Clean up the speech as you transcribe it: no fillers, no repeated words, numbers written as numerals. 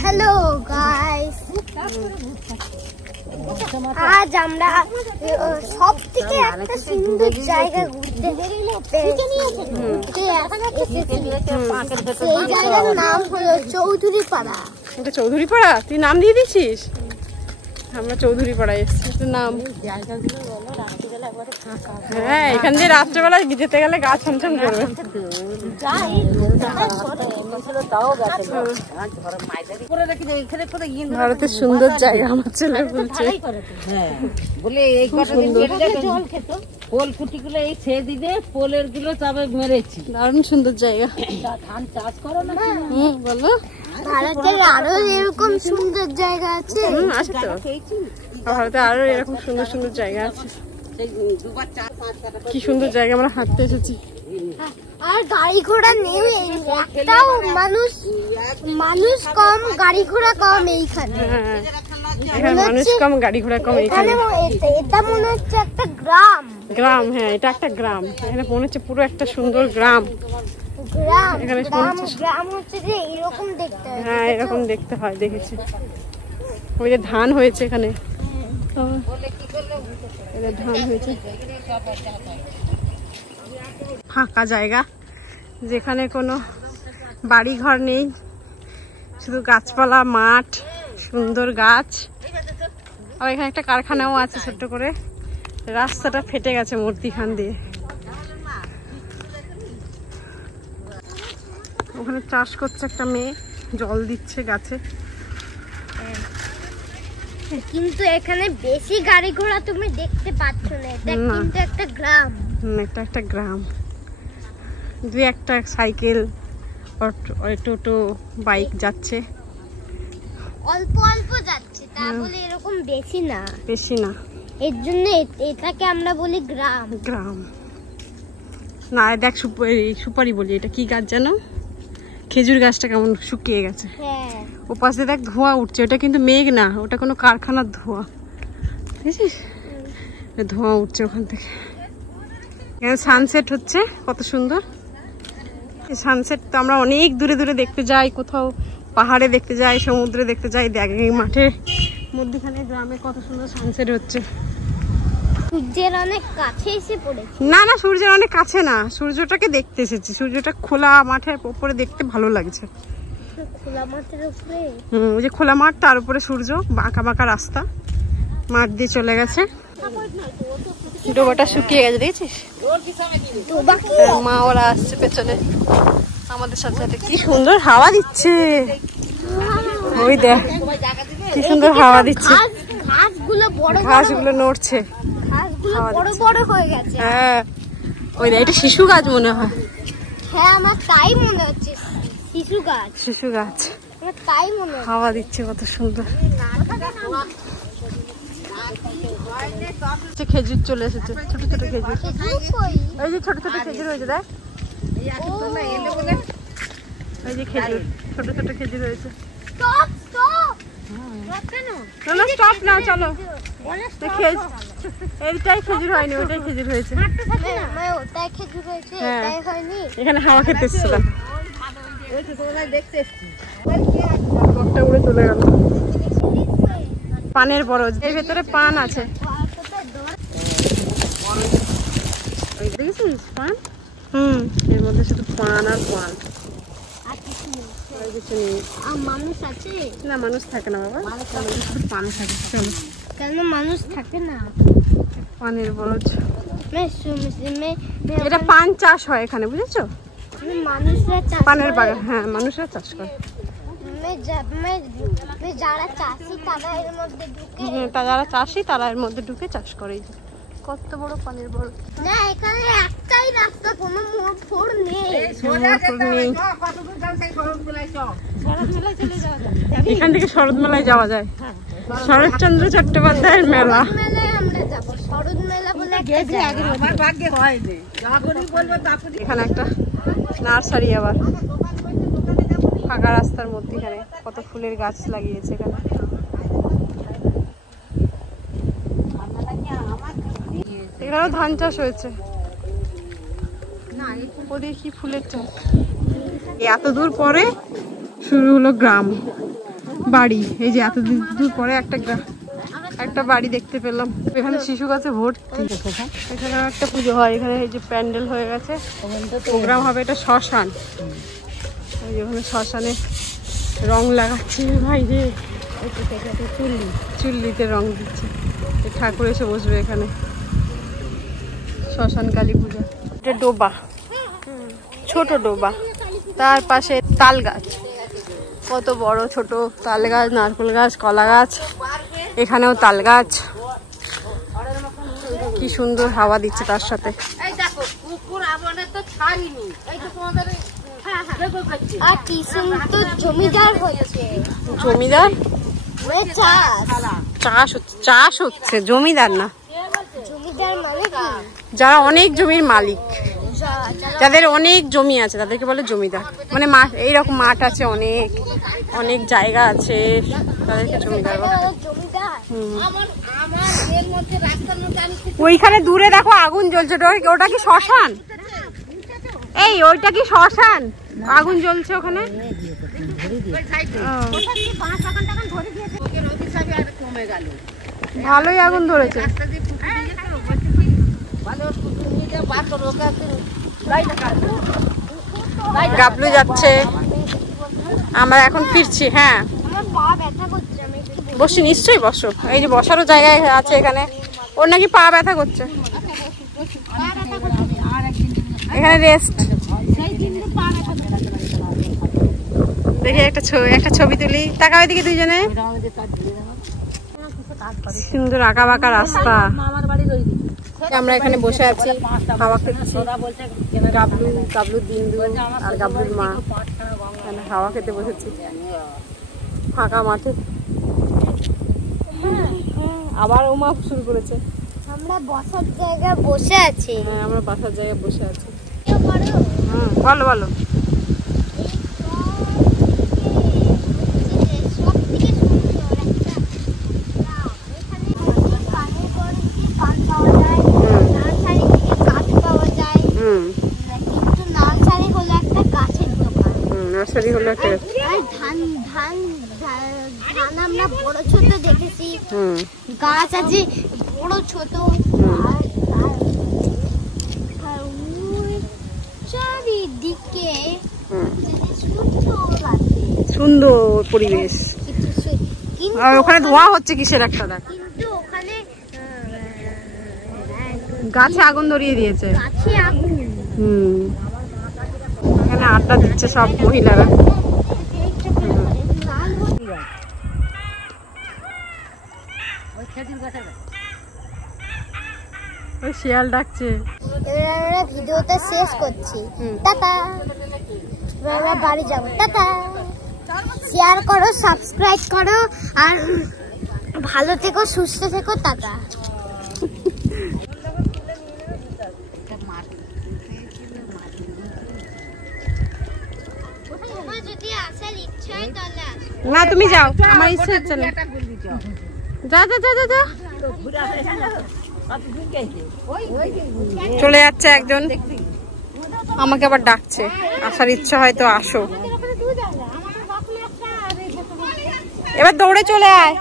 Hello guys, আজ আমরা সব থেকে একটা সুন্দর জায়গা ঘুরতে সেই জায়গার নাম হলো চৌধুরীপাড়া। এটা চৌধুরীপাড়া? তুই নাম দিয়ে দিচ্ছিস? আমরা চৌধুরীপাড়ায় এসেছি, তোর নাম? হ্যাঁ, এখান দিয়ে রাত্রেবেলায় যেতে গেলে গা ছমছম করবে। ভারতের সুন্দর জায়গা, আমার ছেলে বলছে। বলে এই পোল কুটিগুলো এই ছেড়ে দিবে, পোলের গুলো তবে মেরেছি। দারুণ সুন্দর জায়গা। ধান চাষ করো না? বলো। ভারতের আরো এরকম সুন্দর জায়গা আছে। আছে তো, ভারতে আরো এরকম সুন্দর সুন্দর জায়গা আছে। কি সুন্দর জায়গা, আমরা হাঁটতে এসেছি। আর গাড়ি ঘোড়া নেই, একটাও মানুষ কম, গাড়ি ঘোড়া কম এইখানে। এখানে মানুষ কম, গাড়ি ঘোড়া কম। এখানে এটা মনে হচ্ছে একটা গ্রাম। গ্রাম, হ্যাঁ এটা একটা গ্রাম। এখানে মনে হচ্ছে পুরো একটা সুন্দর গ্রাম। এখানে গ্রাম হচ্ছে যে এরকম দেখতে হয়। হ্যাঁ, এরকম দেখতে হয়, দেখেছি। ওই যে ধান হয়েছে এখানে, ধান হয়েছে। ফাঁকা জায়গা, যেখানে কোনো বাড়ি ঘর নেই, শুধু গাছপালা, মাঠ, সুন্দর গাছ। আর এখানে একটা কারখানাও আছে ছোট্ট করে। রাস্তাটা ফেটে গেছে মূর্তিখান দিয়ে। ওখানে চাষ করছে একটা মেয়ে, জল দিচ্ছে গাছে। কিন্তু এখানে বেশি গাড়ি ঘোড়া তুমি দেখতে পাচ্ছ না, এটা কিন্তু একটা গ্রাম। এটা একটা গ্রাম। দুই একটা সাইকেল, টোটো, বাইক যাচ্ছে, অল্প অল্প যাচ্ছে, তা বলে এরকম বেশি না। বেশি না, এর জন্য এটাকে আমরা বলি গ্রাম। গ্রাম না, দেখ সুপারি বলি। এটা কি গাছ জানো? খেজুর গাছটা কেমন শুকিয়ে গেছে। হ্যাঁ, ওপাশে দেখ ধোঁয়া উঠছে, ওটা কিন্তু মেঘ না, ওটা কোনো কারখানার ধোঁয়া, বুঝছিস? ধোঁয়া উঠছে ওখান থেকে। এখানে সানসেট হচ্ছে, কত সুন্দর সানসেট। তো আমরা অনেক দূরে দূরে দেখতে যাই, কোথাও পাহাড়ে দেখতে যাই, সমুদ্রে দেখতে যাই। দেখ এই মাঠের মধ্যখানে গ্রামে কত সুন্দর সানসেট হচ্ছে। সূর্যের অনেক কাছে এসে পড়েছে। না না, সূর্যের অনেক কাছে না, সূর্যটাকে দেখতে এসেছি। সূর্যটা খোলা মাঠের উপরে দেখতে ভালো লাগছে। খোলা মাঠের উপরে? ওই যে খোলা মাঠ, তার উপরে সূর্য, বাঁকা বাঁকা রাস্তা, মাঠ দিয়ে চলে গেছে। ডোবাটা শুকিয়ে গেছে, দেখেছিস? মা ওরা আসছে পেছনে আমাদের সাথে সাথে। কি সুন্দর হাওয়া দিচ্ছে, ওই দেখ কি সুন্দর হাওয়া দিচ্ছে। ঘাসগুলো নড়ছে, বড় বড় হয়ে গেছে। হ্যাঁ, ওই দেখ, এটা শিশু গাছ মনে হয়। হ্যাঁ, আমার তাই মনে হচ্ছে, শিশু গাছ। শিশু গাছ, আমার তাই মনে হচ্ছে। হাওয়া দিচ্ছে কত সুন্দর। খেজুর চলে এসেছে, ছোট ছোট খেজুর। এই যে ছোট ছোট খেজুর হয়েছে, দেখ এই যে খেজুর, ছোট ছোট খেজুর হয়েছে। স্টপ না, চলো। এইটাই খেজুর হয়নি, ওটাই খেজুর হয়েছে। এখানে হাওয়া খেতে এসেছিলাম, উড়ে চলে গেল। পানের বরজ, এর ভেতরে পান আছে, দেখেছিস পান? এর মধ্যে শুধু পান আর পান, কিছু নেই। মানুষ আছে না, মানুষ থাকে না বাবা, শুধু পান থাকে। চলো। কেন মানুষ থাকে না? পানের বরজ, এটা পান চাষ হয় এখানে, বুঝেছো? পানের বাগান, হ্যাঁ মানুষরা চাষ করে। যারা চাষি তারা এর মধ্যে ঢুকে, যারা চাষি তারা এর মধ্যে ঢুকে চাষ করে। কত বড় পানের বরজ। না, এখানে একটাই রাস্তা, কোনো মোড় ফোড় নেই। এখান থেকে শরৎ মেলায় যাওয়া যায়, শরৎচন্দ্র চট্টোপাধ্যায়ের মেলা। এখানে একটা নার্সারি, আবার ফাঁকা রাস্তার মধ্যেখানে কত ফুলের গাছ লাগিয়েছে। এখানে এখানেও ধান চাষ হয়েছে। ওদের কি ফুলের চাষ, এত দূর পরে শুরু হলো গ্রাম বাড়ি। এই যে এত দূর পরে একটা বাড়ি দেখতে পেলাম। এখানে শিশু গাছে ভর্তি। এখানে একটা পুজো হয়, এখানে এই যে প্যান্ডেল হয়ে গেছে, প্রোগ্রাম হবে। এটা শ্মশান, এই যে ওখানে শ্মশানে রং লাগাচ্ছে ভাই রে, চুল্লিতে রং দিচ্ছে। ঠাকুর এসে বসবে এখানে। শ্মশান কালী পূজা। এটা ডোবা, ছোট ডোবা, তার পাশে তাল গাছ, কত বড় ছোট তাল গাছ, নারকেল গাছ, কলা গাছ, এখানেও তাল গাছ। কি সুন্দর হাওয়া দিচ্ছে তার সাথে। আর কি সুন্দর জমিদার হচ্ছে। জমিদার চাষ হচ্ছে, জমিদার না। জমিদার মানে যারা অনেক জমির মালিক, যাদের অনেক জমি আছে তাদেরকে বলে জমিদার। মানে এইরকম মাঠ আছে, অনেক অনেক জায়গা আছে, তাদেরকে জমিদার বলে। ওইখানে দূরে দেখো আগুন জ্বলছে, ওটা কি শ্মশান? এই ওইটা কি শ্মশান? আগুন জ্বলছে ওখানে। ভালোই আগুন ধরেছে। গাবলু যাচ্ছে, আমরা এখন ফিরছি। হ্যাঁ বসি, নিশ্চয়ই বসো। এই যে বসারও জায়গায় আছে এখানে। ওর নাকি পা ব্যথা করছে, এখানে রেস্ট। দেখি একটা ছবি তুলি, তাকাও এদিকে দুইজনে। সুন্দর আঁকা বাঁকা রাস্তা। আমরা এখানে বসে আছি, হাওয়া খেতেছি। গাবলুর দিন্দু আর গাবলুর মা এখানে হাওয়া খেতে বসেছি ফাঁকা মাঠে। আবার ও মা শুরু করেছে। আমরা বসার জায়গায় বসে আছি। হ্যাঁ আমরা বসার জায়গায় বসে আছি। বলো বলো। নার্সারি হলো একটা। ধান আমরা বড় ছোট দেখেছি, গাছ আছে বড় ছোট, চারিদিকে সুন্দর পরিবেশ। আর ওখানে ধোঁয়া হচ্ছে কিসের একটা, দেখ কিন্তু ওখানে গাছে আগুন ধরিয়ে দিয়েছে। গাছে আগুন। এখানে আড্ডা দিচ্ছে সব মহিলারা। ওই শিয়াল ডাকছে। এবার আমরা ভিডিওটা শেষ করছি। টাটা, আমরা বাড়ি যাবো। টাটা, শেয়ার করো, সাবস্ক্রাইব করো, আর ভালো থেকো, সুস্থ থেকো। টাটা। না তুমি যাও, আমার ইচ্ছে হচ্ছে না। যা যা যা যা যা। চলে যাচ্ছে একজন, আমাকে আবার ডাকছে। আসার ইচ্ছা হয়তো আসো, এবার দৌড়ে চলে আয়।